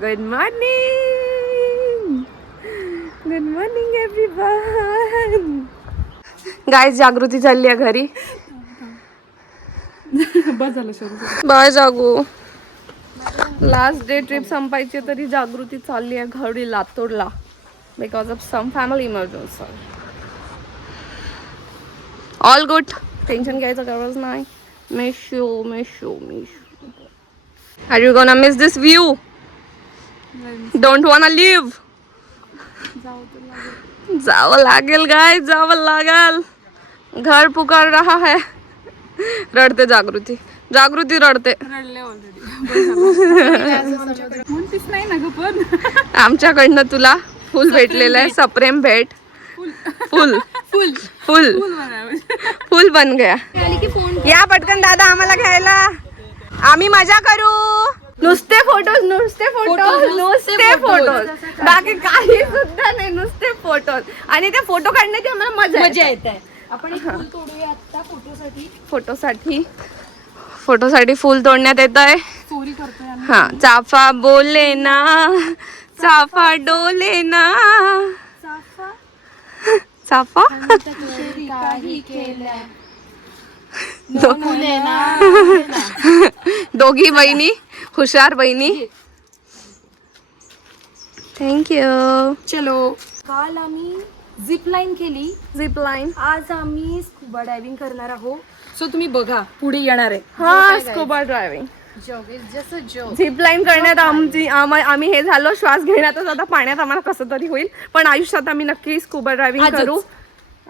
Good morning, good morning everyone. Guys Jagruti चालली आहे घरी. बस झालं सुरू. बाय जागू. लास्ट डे ट्रिप संपायची तरी जागृती चालली आहे घरी लातूरला because of some family emergency. All good, tension घ्यायचं गरज नाही. Miss you. Are you gonna miss this view? Don't wanna leave? जावं लागेल गाय, जावं लागेल. घर पुकार रहा है. रडते जागृती रडते. रडले ऑलरेडी. म्हणतीच नाही ना ग पण. आमच्याकडनं तुला फुल भेटलेलं आहे. सप्रेम भेट. फुल फुल फुल म्हणावं. फुल बन गया. या पटकन दादा आम्हाला घ्यायला. आम्ही मजा करू. नुसते फोटोज बाकी काही सुद्धा नाही. नुसते फोटोज. आणि ते फोटो काढण्याची आम्हाला मजा येते. आपण एक फुल तोडूया आता फोटोसाठी फुल तोडण्यात येत आहे. चोरी करतोय आम्ही. हा, चाफा बोले ना, चाफा डोले ना, चाफा काही केलं दोघी बहिणी, हुशार बहिणी. थँक्यू. चलो. काल आम्ही झिप लाईन केली. Zip line. आज आम्ही स्कुबा डायव्हिंग करणार आहोत. सो तुम्ही बघा पुढे येणार आहे. हा, स्कुबा ड्रायव्हिंग. झिप लाईन करण्यात आम्ही हे झालो. श्वास घेण्यातच आता पाण्यात आम्हाला कसं तरी होईल. पण आयुष्यात आम्ही नक्की स्कुबा ड्रायव्हिंग करू.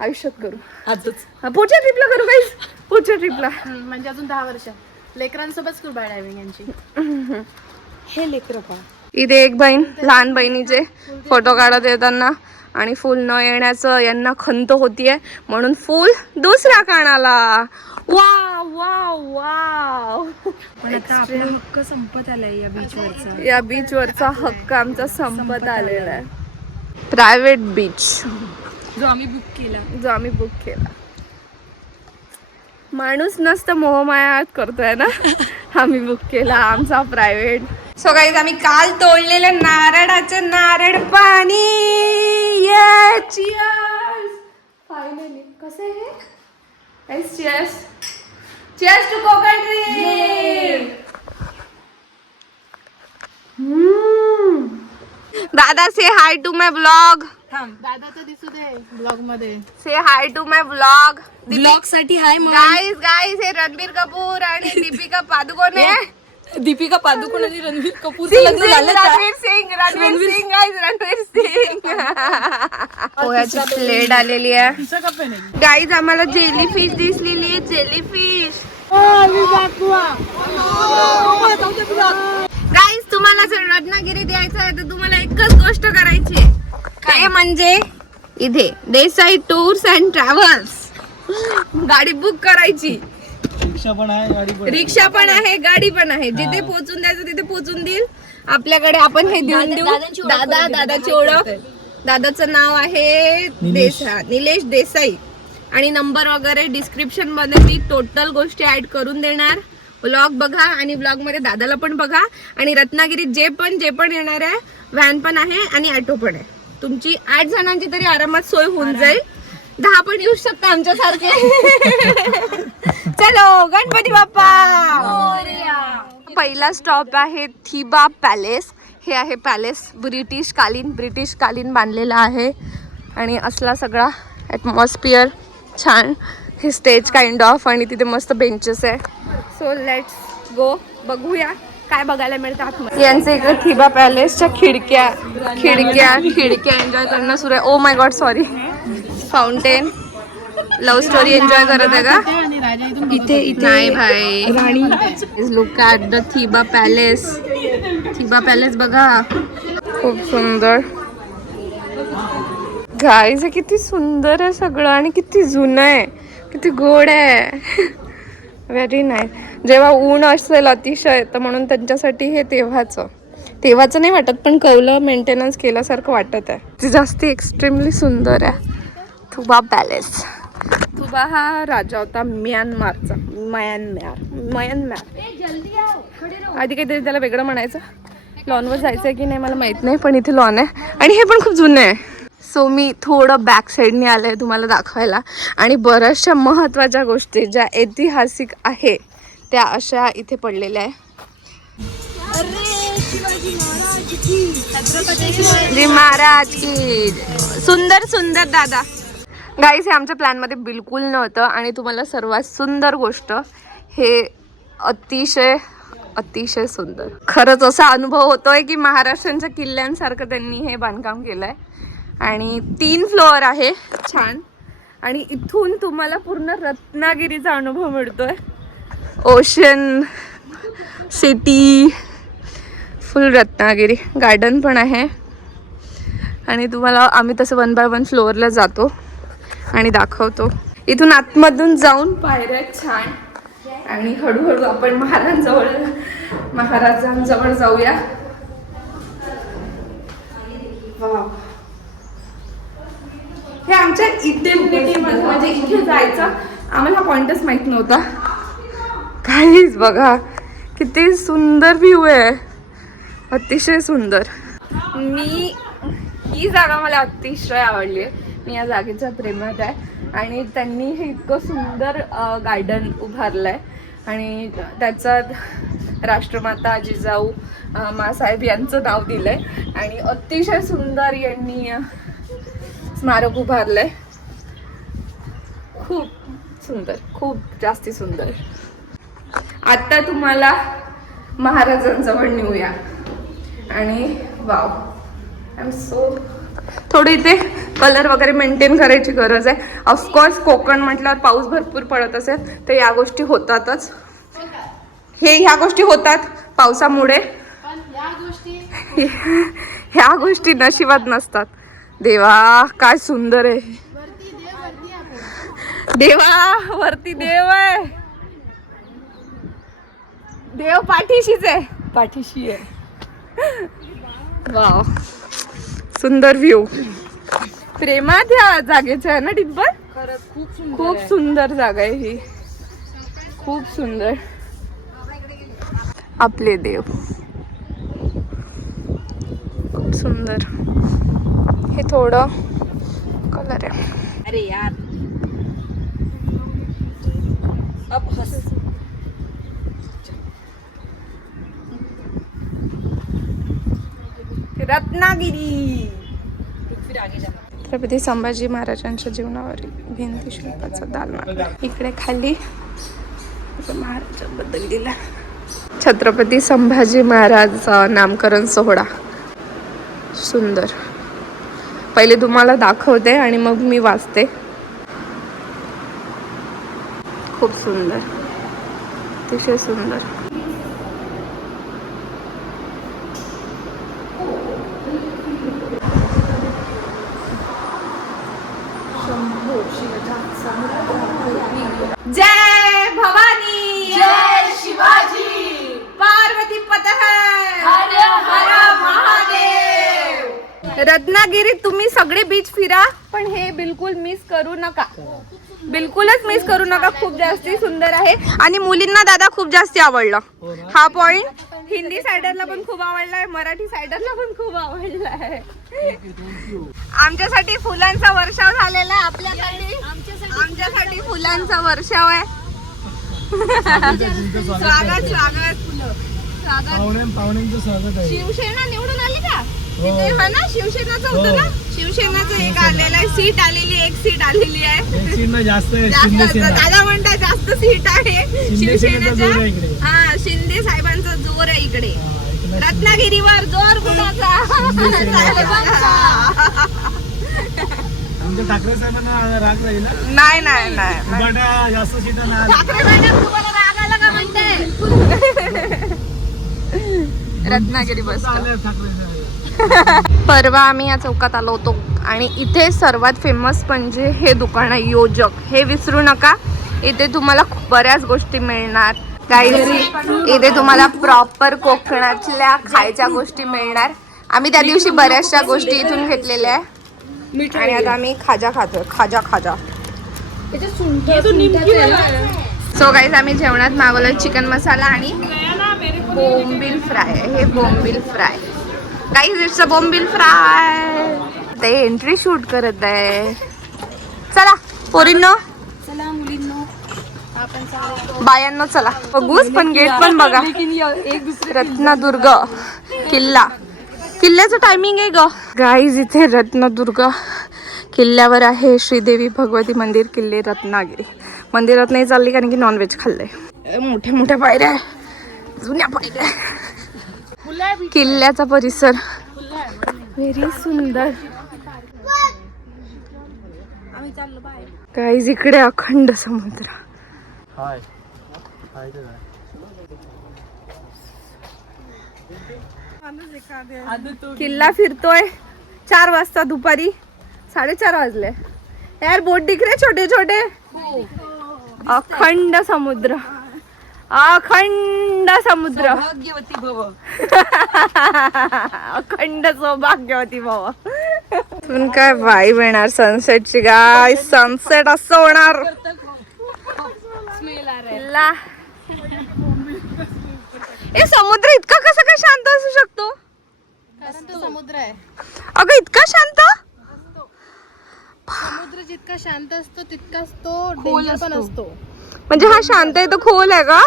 आयुष्यात करू. आजच पुढच्या ट्रिपला करू गाईस. पुढच्या ट्रिपला म्हणजे अजून 10 वर्ष लेकरांसोबत स्कुबा डायव्हिंग यांची. हे लेकर पहा. इथे एक बहीण लहान बहिणीचे फोटो काढत येताना आणि फुल न येण्याचं यांना खंत होतीये म्हणून फुल दुसऱ्या कानाला. Wow wow wow. पण आता आपला हक्क संपत आलाय या बीचवरचा. या बीचवरचा हक्क आमचा संपत आलेला आहे. प्रायव्हेट बीच जो आम्ही बुक केला. माणूस नसतं मोहमाया करतोय ना. आम्ही बुक केला आमचा प्रायव्हेट. सो गाईज आम्ही काल तोडलेले नारळाचं नारळ पाणी. फायनली कसं आहे हे. Cheers to Konkan trip. दादा से हाय टू माय ब्लॉग. दादा तर दिसू दे ब्लॉग मध्ये. से हाय टू माय ब्लॉग. ब्लॉग साठी हाय. गाईज हे रणबीर कपूर आणि दीपिका पादुकोण आहे. दीपिका पादुकोण आणि रणबीर कपूर रणवीर सिंग. पोह्याची प्लेट आलेली आहे. गाईज आम्हाला जेली फिश दिसलेली आहे. Jelly fish. गाईज तुम्हाला जर रत्नागिरी द्यायचं आहे तर तुम्हाला एकच गोष्ट करायची आहे. काय म्हणजे इथे देसाई टूर्स अँड ट्रॅव्हल्स गाडी बुक करायची. रिक्षा पण आहे गाडी पण आहे. जिथे पोहोचून द्यायचं तिथे पोहोचून देईल. आपल्याकडे आपण हे देऊन देऊ. दादाची ओळख. दादाचं नाव आहे निलेश देसाई आणि नंबर वगैरे डिस्क्रिप्शन मध्ये मी टोटल गोष्टी ऍड करून देणार. व्लॉग बघा आणि व्लॉग मध्ये दादाला पण बघा. आणि रत्नागिरीत जे पण येणार आहे व्हॅन पण आहे आणि ऑटो पण आहे. तुमची 8 जणांची तरी आरामात सोय होऊन जाईल. 10 पण येऊ शकता आमच्यासारखे. चलो गणपती बाप्पा. पहिला स्टॉप आहे थिबा पॅलेस. हे आहे पॅलेस ब्रिटिश कालीन बांधलेला आहे. आणि असला सगळा ॲटमॉस्फिअर छान. हे स्टेज काइंड ऑफ आणि तिथे मस्त बेंचेस आहे. So let's go. बघूया काय बघायला मिळतं आतमध्ये. यांचे इकडे थिबा पॅलेसच्या खिडक्या एन्जॉय करणं सुरू आहे. Oh my God sorry. Fountain love story enjoy करत आहे का इथे नाही भाई. लुक ॲट द थिबा पॅलेस बघा. खूप सुंदर. गाईज किती सुंदर आहे सगळं आणि किती जुनं आहे. किती गोड आहे. Very nice. जेव्हा ऊन असेल अतिशय तर म्हणून त्यांच्यासाठी हे तेव्हाचं नाही वाटत पण कौलं मेंटेनन्स केल्यासारखं वाटत आहे. ती जास्त एक्स्ट्रीमली सुंदर आहे. थिबा पॅलेस. थिबा हा राजा होता म्यानमारचा. म्यानमार आधी काहीतरी त्याला वेगळं म्हणायचं. लॉनवर जायचं आहे की नाही मला माहित नाही, पण इथे लॉन आहे आणि हे पण खूप जुनं आहे. सो मी थोडं बॅक साईडने आलं आहे तुम्हाला दाखवायला. आणि बऱ्याचशा महत्त्वाच्या गोष्टी ज्या ऐतिहासिक आहे त्या अशा इथे पडलेल्या आहे. शिवाजी महाराज की. सुंदर सुंदर दादा. गाईस हे आमच्या प्लॅनमध्ये बिलकुल नव्हतं आणि तुम्हाला सर्वात सुंदर गोष्ट, हे अतिशय अतिशय सुंदर. खरंच असा अनुभव होतोय की महाराष्ट्रांच्या किल्ल्यांसारखं त्यांनी हे बांधकाम केलंय. आणि 3 फ्लोअर आहे, छान. आणि इथून तुम्हाला पूर्ण रत्नागिरीचा अनुभव मिळतोय. ओशन सिटी, फुल रत्नागिरी. गार्डन पण आहे. आणि तुम्हाला आम्ही तसं 1 बाय 1 फ्लोअरला जातो आणि दाखवतो. इथून आतमधून जाऊन पायऱ्या छान. आणि हळूहळू आपण महाराजांजवळ जाऊया. वाव. हे आमच्या इटेनिटीमध्ये म्हणजे इथे जायचा आम्हाला पॉइंटच माहित नव्हता. काहीच बघा किती सुंदर व्ह्यू आहे, अतिशय सुंदर. ही जागा मला अतिशय आवडली आहे. मी या जागेच्या प्रेमात आहे. आणि त्यांनी हे इतकं सुंदर गार्डन उभारलंय आणि त्याच्यात राष्ट्रमाता जिजाऊ मासाहेब यांचं नाव दिलंय. आणि अतिशय सुंदर यांनी स्मारक उभारलंय. खूप सुंदर, खूप जास्ती सुंदर. आता तुम्हाला महाराजांजवळ नेऊया. आणि वाव, आय एम सो. थोडी इथे कलर वगैरे मेंटेन करायची गरज आहे. ऑफकोर्स कोकण म्हटल्यावर पाऊस भरपूर पडत असेल तर या गोष्टी होतातच. ह्या गोष्टी होतात पावसामुळे. ह्या गोष्टी नशिबात नसतात. देवा काय सुंदर आहे. देवा वरती देव आहे. देव पाठीशीच आहे, पाठीशी आहे. वाव, सुंदर व्ह्यू. प्रेमात या जागेचं आहे ना डिब्बर. खूप सुंदर जागा आहे ही, खूप सुंदर. आपले देव खूप सुंदर. हे थोडं कलर आहे. अरे यार, अब हस. रत्नागिरी. फिर आगे जा. छत्रपती संभाजी महाराजांच्या जीवनावरील भिंती शिल्पाचं दालना. इकडे खाली महाराजांबद्दल लिहिलं. छत्रपती संभाजी महाराज नामकरण सोहळा. सुंदर. पहिले तुम्हाला दाखवते आणि मग मी वाचते. खूप सुंदर, अतिशय सुंदर. जय भवानी, जय शिवाजी, पार्वती पत है, हर हर महादेव. रत्नागिरीत तुम्ही सगळे बीच फिरा, पण हे बिलकुल मिस करू नका. बिलकुलच मिस करू नका. खूप जास्ती सुंदर आहे. आणि मुलींना दादा खूप जास्ती आवडला हा पॉइंट. हिंदी सायडरला पण खूप आवडलाय, मराठी सायडरला पण खूप आवडलाय. आमच्यासाठी फुलांचा वर्षाव झालेला आहे. आमच्यासाठी फुलांचा वर्षाव आहे. स्वागत स्वागत स्वागत. शिवसेना निवडून आली का तिथे? हा ना, शिवसेनाचं होतं ना. शिवसेनाचं एक आलेलं आहे. सीट आलेली, एक सीट आलेली आहे. जास्त दादा म्हणतात जास्त सीट आहे शिवसेनेच्या. हा, शिंदे साहेबांचा जोर आहे इकडे. रत्नागिरीवर जोर कुणाचा? ठाकरे साहेबांना राग राहील. नाही नाही नाही, जास्त सीट ठाकरे साहेब तुम्हाला राग आला का म्हणते? रत्नागिरी बस. परवा आम्ही या चौकात आलो होतो आणि इथे सर्वात फेमस म्हणजे हे दुकान आहे योजक. हे विसरू नका. इथे तुम्हाला बऱ्याच गोष्टी मिळणार. इथे तुम्हाला प्रॉपर कोकणातल्या खायच्या गोष्टी मिळणार. आम्ही त्या दिवशी बऱ्याचशा गोष्टी इथून घेतलेल्या आहे. आणि आता आम्ही खाजा खातोय. खाजा. सो गाईज आम्ही जेवणात मागवलं चिकन मसाला आणि बोंबील फ्राय, हे बोंबील fry guys, it's a bombil fry. ते एंट्री शूट करत आहे. चला पोरींनो, चला मुलींनो, आपण चालू बायांनो चला बघूच, पण गेट पण बघा. रत्नदुर्ग किल्ला, किल्ल्याचं टायमिंग आहे ग गाईज. इथे रत्नदुर्ग किल्ल्यावर आहे श्रीदेवी भगवती मंदिर, किल्ले रत्नागिरी. मंदिरात नाही चालली कारण की नॉनव्हेज खाल्लंय. मोठ्या मोठ्या पायऱ्या, जुन्या पायऱ्या. किल्ल्याचा परिसर व्हेरी सुंदर. गाईज इकडे अखंड समुद्र. हाय हाय ते किल्ला फिरतोय 4 वाजता, दुपारी 4:30 वाजले. यार बोट दिख रहे छोटे छोटे. अखंड समुद्र, अखंड समुद्र. अखंड सौभाग्यवती भाव. तुम काय वाईब येणार सनसेटची गाय. सनसेट असं होणार. किल्ला, ए समुद्र इतका कसा काय शांत असू शकतो? कारण तो समुद्र आहे. अगं इतका शांत. समुद्र जितका शांत असतो तितकाच तो डेंजर पण असतो. म्हणजे हा शांत आहे तर खोल आहे का?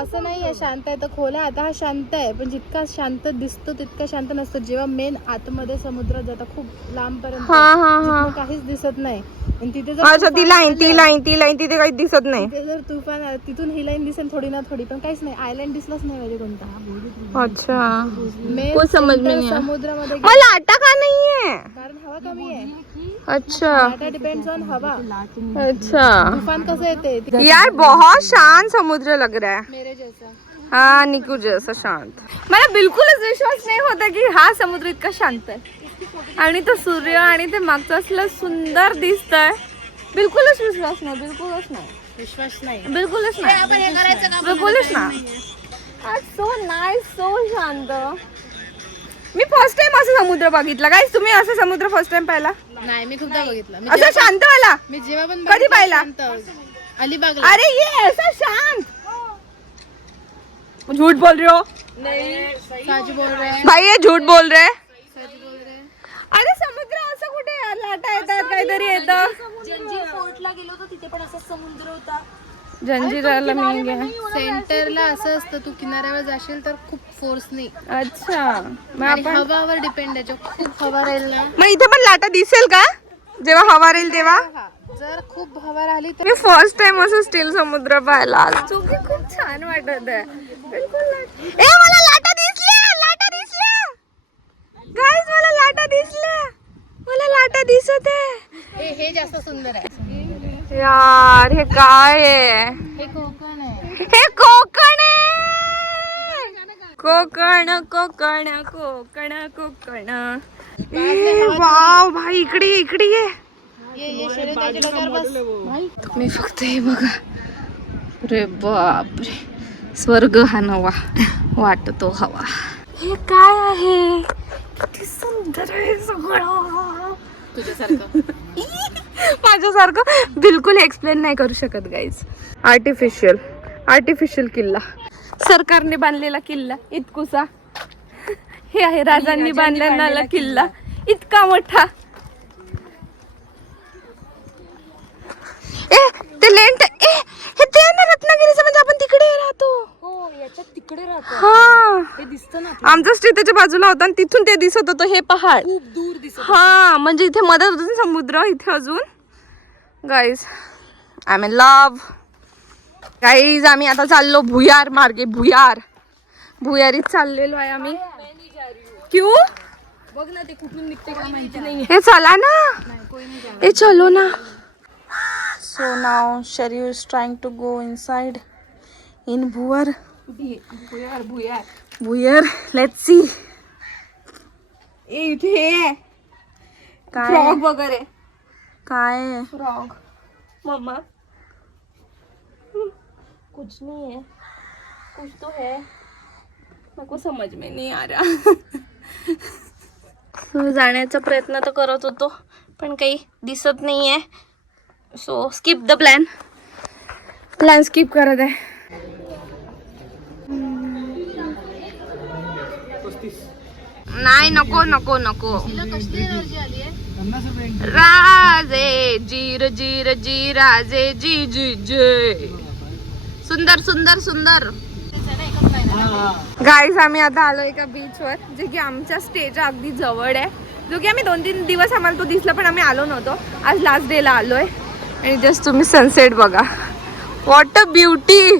असं नाही आहे शांत आहे तर खोल आहे. आता हा शांत आहे, पण जितका शांत दिसतो तितका शांत नसतो. जेव्हा मेन आतमध्ये समुद्रात जाता खूप लांब पर्यंत, हा हा हा. जिथनं काहीच दिसत नाही. आणि तिथे जर अच्छा, ती तुफान लाईन आलं, ती लाईन ती लाईन तिथे काही दिसत नाही. तिथे जर तुफान आलं, तिथून ही लाईन दिसेल थोडी ना थोडी, पण काहीच नाही. आयलंड दिसलाच नाही पाहिजे कोणता. अच्छा, मेन कोण समज में नहीं आया. समुद्रामध्ये मला लाटा का नाहीये? कारण हवा कमी आहे. अच्छा आता डिपेंड्स ऑन हवा. अच्छा. तुफान कसं येते यार बहुत शांत समुद्र लग रहा है. मेरे जैसा. हा निकू जैसा शांत. मला बिलकुलच विश्वास नाही होता की हा समुद्र इतका शांत आहे. आणि तो सूर्य आणि ते मागचं असलं सुंदर दिसतंय. बिलकुलच विश्वास नाही, बिलकुलच नाही, विश्वास नाही. बिलकुलच नाही, बिलकुलच नाही. सो नाईस, सो शांत. मी फर्स्ट टाइम असं समुद्र बघितला. गाईस तुम्ही असं समुद्र फर्स्ट टाइम पाहिला? नाही, मी खूपदा बघितलं. असं शांत वाला? मी जेव्हा पण कधी पाहिला? अलिबागला. अरे ये ऐसा शांत. झूठ बोल रहे हो. साजू बोल रहे हैं. भाई ये झूठ बोल रहे. साजू बोल रहे हैं. अरे समुद्र असं कुठे लाटा येतात, काहीतरी येतं. जंजीर फोर्टला गेलो होतो, तिथे पण असा समुद्र होता. जंजिराला मी गेले. सेंटरला असं असतं, तू किनाऱ्यावर जाशील तर खूप फोर्स नाही. अच्छा, मग आणि आपण हवावर डिपेंड आहे. जेव्हा खूप हवा राहील ना, मग इथे पण लाटा दिसेल का जेव्हा हवा राहील तेव्हा? हा, जर खूप हवा राहिली तर मी फर्स्ट टाइम असं स्टील समुद्र पाहिला. चुकी खूप छान वाटत आहे. बिलकुल ए मला लाटा दिसल्या, लाटा दिसल्या. गाईज मला लाटा दिसल्या, मला लाटा दिसत आहे. हे जास्त सुंदर आहे. यार हे काय आहे? हे कोकण आहे. हे कोकण आहे. कोकण कोकण कोकण कोकण. ए, वाव भाई इकडे ये, इकडे ये. ये शर्यतीच्या डोक्यावर बस. मी फक्त हे बघा. अरे बापरे, स्वर्ग हा नवा वाटतो हवा. हे काय आहे? किती सुंदर आहे सगळं. तुझ्यासारखं. माझ्यासारखं बिलकुल एक्सप्लेन नाही करू शकत गाईज. आर्टिफिशियल किल्ला, सरकारने बांधलेला किल्ला इतकुसा. हे आहे राजांनी बांधलेला किल्ला इतका मोठा. ए ते लेंट, ए हे ते ना रत्नागिरीचं, म्हणजे आपण तिकडे राहतो. हो, याच्यात तिकडे राहतो. हा, हे दिसतं ना, आमचं स्ट्रीट त्याच्या बाजूला होता आणि तिथून ते दिसत होतं हे पहाड. खूप दूर दिसत. हा म्हणजे इथे मदत होती समुद्र, इथे अजून. Guys I am in love. Guys आम्ही आता चाललो भुयार मार्गे. भुयारीत चाललेलो आहे आम्ही. क्यू बघ ना, ते कुठून निघते काय माहिती नाही. हे चला ना, ए चलो ना. So now sharir is trying to go inside in bhuyar. भुयार लेट्स सी. इथे काय फ्रॉग वगैरे काय? फ्रॉग मम्मा कुछ नहीं है, कुछ तो है, मेरे को समझ में नहीं आ रहा. So, जाण्याचा प्रयत्न तर करत होतो पण काही दिसत नाही आहे. So skip the plan skip करत आहे. नाही नको नको नको. तिला कसली एनर्जी आली आहे? 50 रुपये. राजे जीर जीर जी राजे जी जी जय. सुंदर सुंदर सुंदर. गाईज आम्ही आता आलो एका बीचवर जे की आमच्या स्टेच्या अगदी जवळ आहे. जो की आम्ही 2-3 दिवस आम्हाला तो दिसला पण आम्ही आलो नव्हतो. आज लास्ट डेला आलोय आणि जस्ट तुम्ही सनसेट बघा. What a beauty.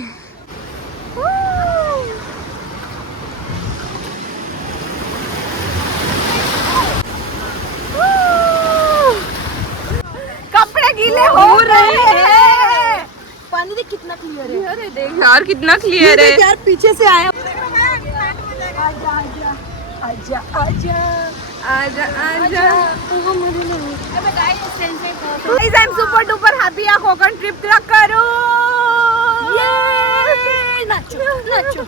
कपड़े गीले हो रहे हैं. पानी देख कितना क्लियर है. अरे देख यार कितना क्लियर है. यार पीछे से आया. आजा आजा आजा आजा. आजा. Guys, I'm super duper happy या कोकण ट्रिप ला करू. Nacho nacho.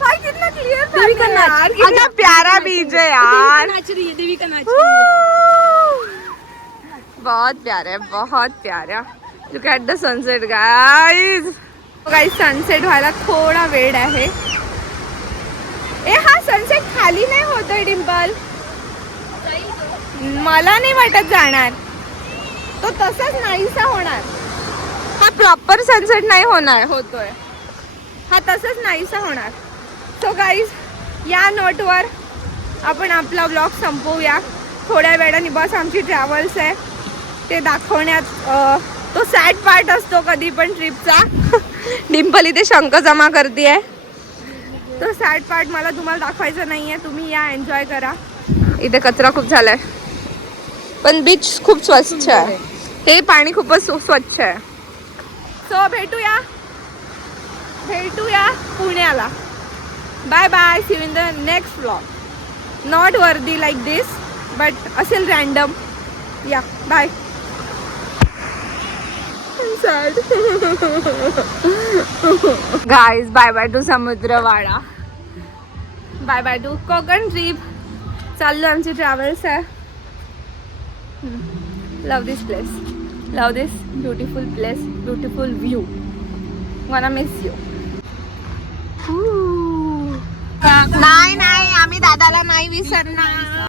भाई कितना क्लियर था देवी का नाच. यार. कितना प्यारा बीच है यार. नाच रही है. देवी का नाच रही है. बहुत प्यारा है बहुत प्यारा. Look at the sunset guys. Guys sunset व्हायला थोडा वेळ आहे. ए हा सनसेट खाली नाही होतोय डिंपल. मला नाही वाटत जाणार. तो तसाच नाहीसा होणार. हा प्रॉपर सनसेट नाही होणार होतोय. हा तसंच नाहीसा होणार. सो गाईज या नोटवर आपण आपला ब्लॉग संपवूया. थोड्या वेळाने बस आमची ट्रॅव्हल्स आहे ते दाखवण्यात तो सॅड पार्ट असतो कधी पण ट्रिपचा. डिंपल इथे शंख जमा करते. तो सॅड पार्ट मला तुम्हाला दाखवायचा नाहीये. तुम्ही या एन्जॉय करा. इथे कचरा खूप झालाय पण बीच खूप स्वच्छ आहे. हे पाणी खूपच स्वच्छ आहे. सो भेटूया पुण्याला. Bye bye. See you in the next vlog. Not worthy like this but असेल रँडम. या bye. Sad. Guys bye bye to Samudrawada. Bye bye to Konkan trip. चाललो आमची ट्रॅव्हल्स आहे. Love this place. Love this beautiful place. Beautiful view. wanna miss you. नाही नाही आम्ही दादाला नाही विसरणार.